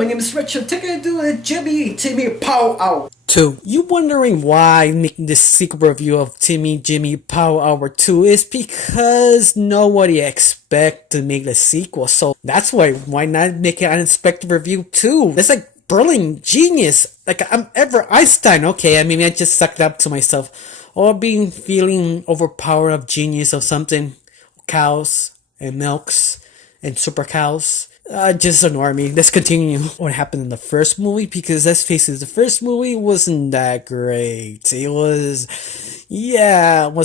my name is Richard. Taking to do a Jimmy Timmy Power Hour 2. You wondering why I'm making this sequel review of Timmy Jimmy Power Hour 2 is because nobody expect to make the sequel, so that's why not make an unexpected review too? That's like brilliant genius. Like I'm ever Einstein. Okay, I mean I just sucked up to myself. Or being feeling overpowered of genius of something. Cows and milks and super cows. Just ignore me. Let's continue what happened in the first movie, because let's face it, the first movie wasn't that great. It was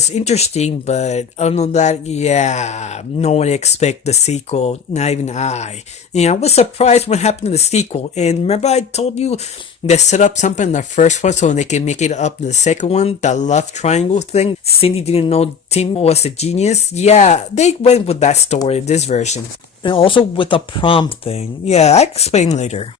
interesting, but other than that, no one expect the sequel, not even I. I was surprised what happened in the sequel, and remember I told you they set up something in the first one so they can make it up in the second one, the love triangle thing. Cindy didn't know Tim was a genius. Yeah, they went with that story in this version. And also with the prom thing. Yeah, I explain later.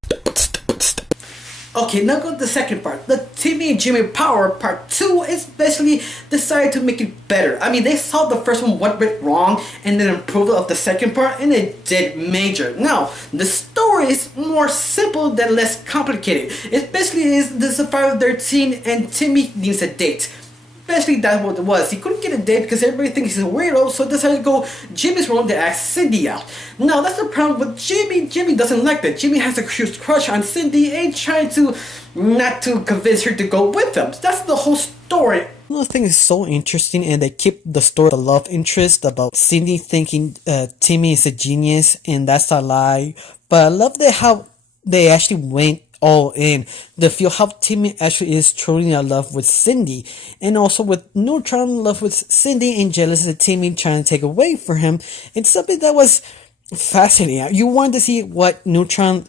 Okay, now go to the second part. The Timmy and Jimmy Power Part 2 is basically decided to make it better. I mean, they saw the first one what went wrong and then improved of the second part, and it did major. Now, the story is more simple than less complicated. It basically is this is Friday 13 and Timmy needs a date. Basically, that's what it was. He couldn't get a date because everybody thinks he's a weirdo, so decided to go Jimmy's room to ask Cindy out. Now, that's the problem with Jimmy. Jimmy doesn't like that. Jimmy has a huge crush on Cindy and trying to not to convince her to go with him. That's the whole story. Another thing is so interesting, and they keep the story, the love interest about Cindy thinking Timmy is a genius, and that's a lie. But I love how they actually went all in. They feel how Timmy actually is truly in love with Cindy, and also with Neutron in love with Cindy and jealous of Timmy trying to take away from him. It's something that was fascinating. You wanted to see what Neutron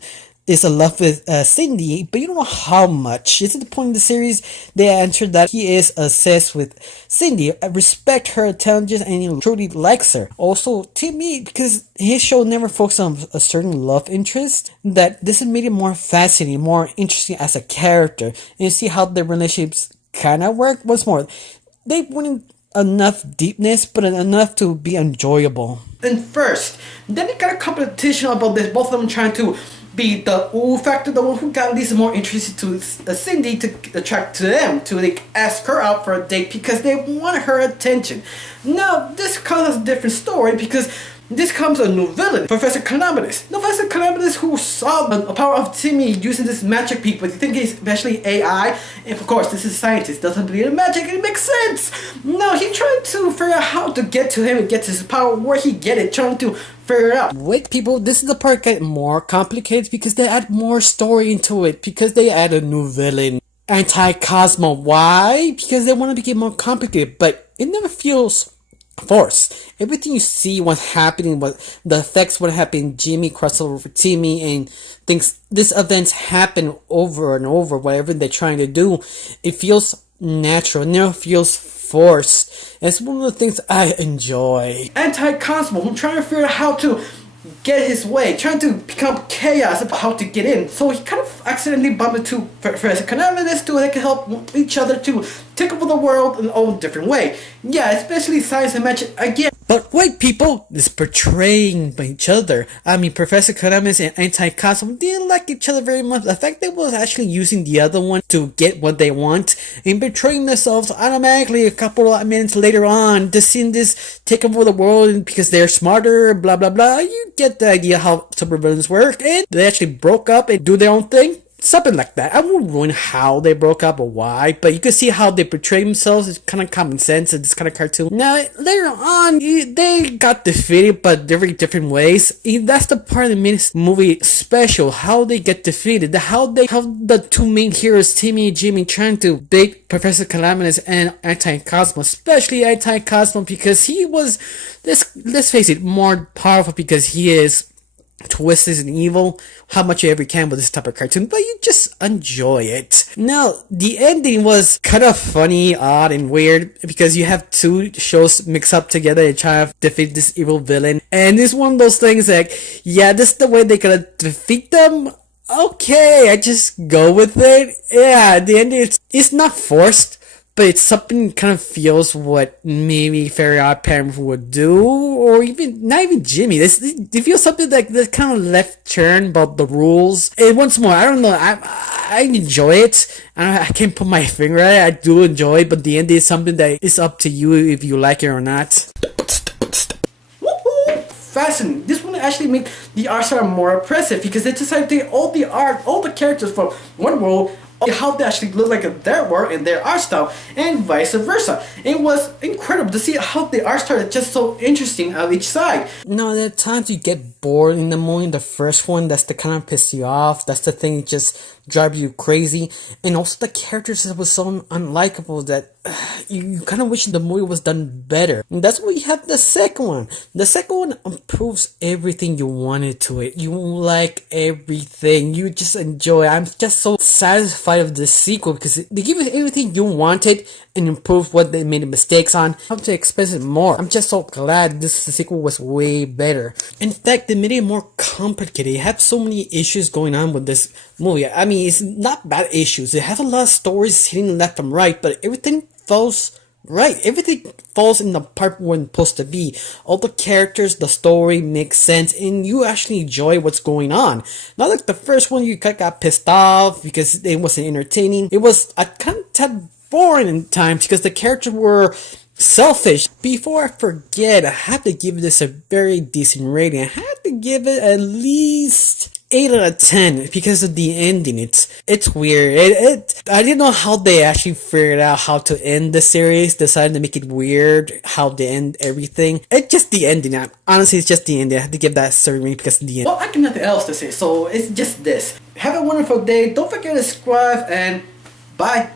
is in love with Cindy, but you don't know how much. It's at the point in the series they answered that he is obsessed with Cindy, respect her intelligence, and he truly likes her. Also, Timmy, because his show never focused on a certain love interest, that this has made it more fascinating, more interesting as a character, and you see how their relationships kind of work. Once more, they wouldn't enough deepness, but enough to be enjoyable. And first, then they got a competition about this, both of them trying to be the ooh factor, the one who got at least more interested to Cindy to attract to them, to like ask her out for a date because they want her attention. Now, this comes as a different story because this comes a new villain, Professor Calamitous. Professor Calamitous, who saw the power of Timmy using this magic people. You think he's especially AI? And of course, this is a scientist, doesn't believe in magic, it makes sense. Now, he tried to figure out how to get to him and get his power, where he get it, trying to figure it out. Wait, people, this is the part that get more complicated because they add more story into it, because they add a new villain, Anti-Cosmo. Why? Because they want to make it more complicated, but it never feels forced. Everything you see, what's happening, what the effects, what happened, Jimmy crossover for Timmy, and things, these events happen over and over, whatever they're trying to do, it feels natural, it never feels forced. It's one of the things I enjoy. Anti-Cosmo, who's trying to figure out how to get his way, trying to become chaos about how to get in. So he kind of accidentally bumped into Professor Calamitous to they can help each other to take over the world in all different way. Yeah, especially science and magic again. But wait, people, this portraying by each other. I mean, Professor Calamitous and Anti-Cosmo didn't like each other very much. The fact they was actually using the other one to get what they want and betraying themselves automatically a couple of minutes later on, just seeing this take over the world because they're smarter, blah blah blah. You get the idea how supervillains work, and they actually broke up and do their own thing. Something like that. I won't ruin how they broke up or why, but you can see how they portray themselves. It's kind of common sense and it's kind of cartoon. Now, later on, they got defeated, but very different ways. That's the part that made this movie special. How they get defeated. How the two main heroes, Timmy and Jimmy, trying to beat Professor Calamitous and Anti-Cosmo. Especially Anti-Cosmo because he was, let's face it, more powerful because he is twisted and evil. How much you ever can with this type of cartoon, but you just enjoy it. Now, the ending was kind of funny, odd, and weird because you have two shows mixed up together and try to defeat this evil villain. And it's one of those things like, yeah, this is the way they're gonna defeat them. Okay, I just go with it. Yeah, the ending it's not forced, but it's something kind of feels what maybe Fairy Odd Parents would do, or even not even Jimmy. It feels something like this kind of left turn about the rules. And once more, I don't know. I enjoy it. I can't put my finger at it. I do enjoy it, but the end is something that is up to you if you like it or not. Fascinating. This one actually made the art style more impressive because they decided to take all the art, all the characters from one world, how they actually look like in their world and their art style, and vice versa. It was incredible to see how the art style is just so interesting on each side. No, there are times you get bored in the movie. The first one, that's the kind of piss you off. That's the thing that just drives you crazy. And also the characters was so unlikable that you kind of wish the movie was done better. And that's why you have the second one. The second one improves everything you wanted to it. You like everything. You just enjoy it. I'm just so satisfied of the sequel because they give you everything you wanted and improve what they made mistakes on. How to express it more. I'm just so glad this sequel was way better. In fact, they made it more complicated. It had so many issues going on with this movie. I mean, it's not bad issues. It has a lot of stories hitting left and right, but everything falls right. Everything falls in the part where it's supposed to be. All the characters, the story makes sense, and you actually enjoy what's going on. Not like the first one, you got pissed off because it wasn't entertaining. It was kind of boring in times because the characters were selfish. Before I forget, I have to give this a very decent rating. I have to give it at least 8 out of 10 because of the ending. It's weird. I didn't know how they actually figured out how to end the series. Decided to make it weird how they end everything. It's just the ending. Honestly, it's just the ending. I have to give that a certain rating because of the end. Well, I got nothing else to say, so it's just this. Have a wonderful day. Don't forget to subscribe and bye.